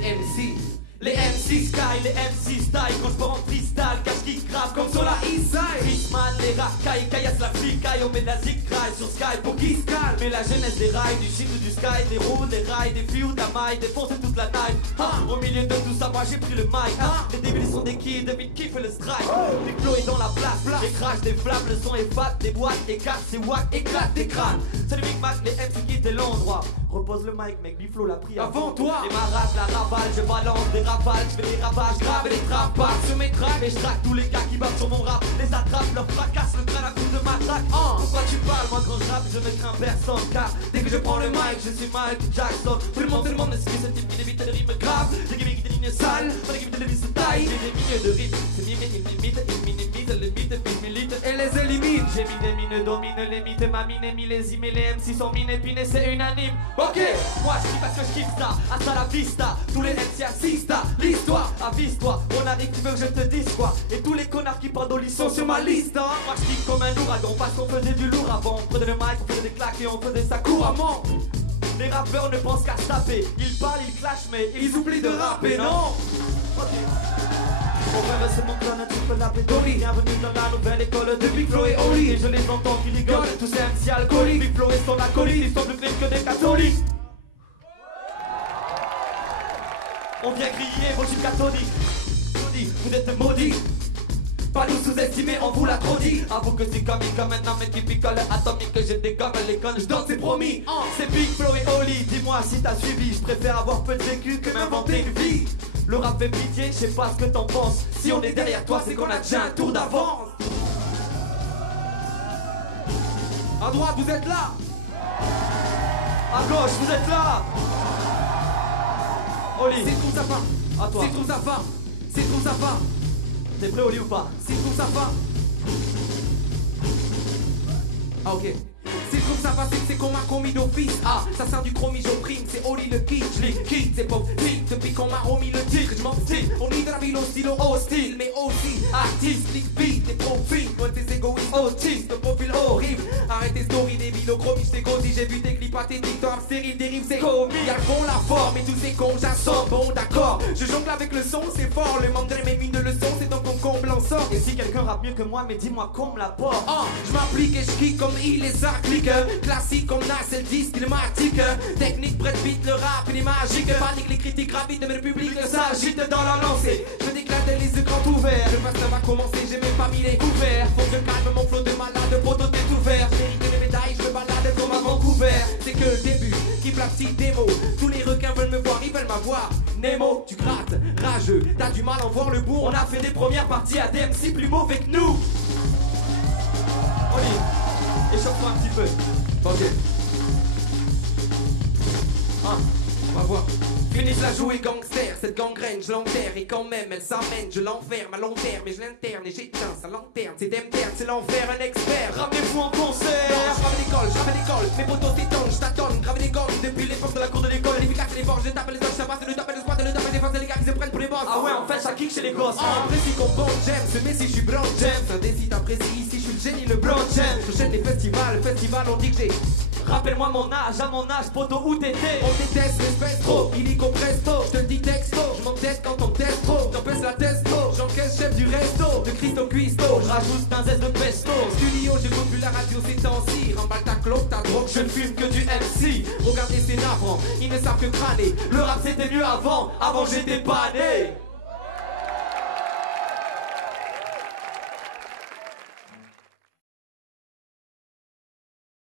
MC. Les MC Sky, les MC Style, quand je pars en freestyle, cache qui grave comme sur la Eastside. Fishman, les racailles, caillasse la flicaille, on met de la zig cry sur Sky pour qui se calme. Mais la jeunesse des rails, du shit ou du sky, des roues, des rails, des filles ou de la maille, défoncer toute la night. Au milieu de tout ça, moi j'ai pris le mic. Les débiles sont des kids, devine qui fait le strike. Big Flo est dans la place, les crash, des flammes, le son est fat, des boîtes, des cartes, c'est wack, éclate des crânes. Salut Big Mac, les MC quittent l'endroit. Repose le mic, mec, Big Flo l'a pris Avant toi. Les marrages, la ravale, je balance des rafales, je fais des ravages graves et des trappes sur mes tracks. Et je traque tous les gars qui battent sur mon rap, les attrape, leur fracasse le crâne à coups de matraque. Pourquoi tu parles, moi quand je rappe, je ne crains personne. Car dès que je prends le mic, je suis Michael Jackson. Tout le monde me suit, ce type qui évite des rimes graves. J'ai qui des lignes sales, pas qui des lignes taille. J'ai des milieux de rythme, c'est minimise, il minimise le mythe, il milite et les élimine. J'ai mis des mines, domine les mythes, ma mine est millésime et les MC sont mine épinés, c'est unanime. Ok, moi je kiffe parce que je kiffe ça, hasta la vista. Tous les MC assistent à l'histoire, avise-toi, on arrive, tu veux que je te dise quoi. Et tous les connards qui parlent d'Oli sont sur ma liste. Moi je kiffe comme un ouragan parce qu'on faisait du lourd avant. On prenait le mic, on faisait des claques et on faisait ça couramment. Les rappeurs ne pensent qu'à se taper, ils parlent, ils clashent mais ils oublient de rapper, non. Ok. Mon frère c'est mon clone, tu peux l'appeler Dolly. Bienvenue dans la nouvelle école de Big Flo et Oli. Et je les entends qui rigolent, tous ces MC alcooliques. Big Flo et son acolyte, ils sont plus clean que des catholiques. On vient crier vos types catholiques. Vous êtes maudits. Pas nous sous-estimer, on vous l'a trop dit. Avoue que c'est comique comme un homme qui picole atomique. Que j'ai des gommes, les connes, je danse, c'est promis. C'est Big Flo et Oli, dis-moi si t'as suivi. Je préfère avoir peu de vécu que m'inventer une vie. Le rap fait pitié, je sais pas ce que t'en penses. Si on est derrière toi, c'est qu'on a déjà un tour d'avance. À droite, vous êtes là. À gauche, vous êtes là. Oli, C'est trop ça va. à toi. C'est trop ça va. C'est trop ça va. T'es prêt Oli ou pas? C'est trop ça va. Ah ok. C'est comme ça va, c'est qu'on m'a commis d'office. Ah, ça sert du chromie, j'opprime, c'est Oli le kit. Je les quitte, c'est pauvres filles, depuis qu'on m'a remis le titre. Je m'en style, on dit de la ville au stylo hostile. Mais aussi, artiste, click beat, des profils. Moi tes égoïstes, autistes, profil horrible. Arrête tes stories, des villes au chromie, j't'ai grossi. J'ai vu tes clips pathétiques, toi stérile, dérive, c'est comique. Y'a le fond, la forme, et tous ces cons, j'assomme. Bon d'accord, je jongle avec le son, c'est fort. Le membre de mes mines de leçon, c'est donc qu'on comble en sort. Et si quelqu'un rappe mieux que moi, mais dis-moi qu'on me l'apporte. Je m'applique et je kick comme il les applique. Classique comme Nas, c'est le disque climatique. Technique, Brett Beat, le rap, il est magique. Panique, les critiques gravitent, mais le public s'agite dans la lancée. Je déclare les écrans ouverts. Le master va commencer, j'ai même pas mis les couverts. Faut que je calme mon flot de malade, poteau t'es ouvert. Mérite les médailles, je me balade comme à Vancouver. C'est que le début, qui platine des mots. Tous les requins veulent me voir, ils veulent m'avoir. Nemo, tu grattes, rageux, t'as du mal à en voir le bout. On a fait des premières parties à DMC plus mauvais que nous. Oli, échauffe-toi un petit peu. Ok. On va voir. Finis la jouer gangster, cette gangrène, je l'enterre. Et quand même, elle s'amène, je l'enferme à long terme. Et je l'interne et j'éteins sa lanterne. C'est d'interne, c'est l'enfer, un expert. Ramenez-vous en concert. Je rame l'école, mes potos s'étonnent, je tâtonne, grave les gommes depuis l'époque de la cour de l'école. L'efficace et les forges, je tape les autres, je passe le tape, le squat, le tape, les forces, les gars qui se prennent pour les boss. Ah ouais, en fait, ça kick chez les gosses. Apprécie qu'on bande, j'aime ce messi, je suis blanc, j'aime. Indécis, t'apprécies ici, je suis le génie, le blanc, j'aime. Je chaîne les festivals, on dit que j'ai. Rappelle-moi mon âge, à mon âge, poto, où t'étais? On déteste l'espèce trop, illico presto. Je te le dis texto, je m'entête quand on teste trop. J'empêche la testo, j'encaisse chef du resto. De Christo Cuisto, Je rajoute un zeste de pesto. studio, j'écoute plus la radio ces temps-ci. Remballe ta clope, ta drogue, Je ne fume que du MC. Regardez ces navrants, ils ne savent que crâner. Le rap c'était mieux avant, avant j'étais pas né.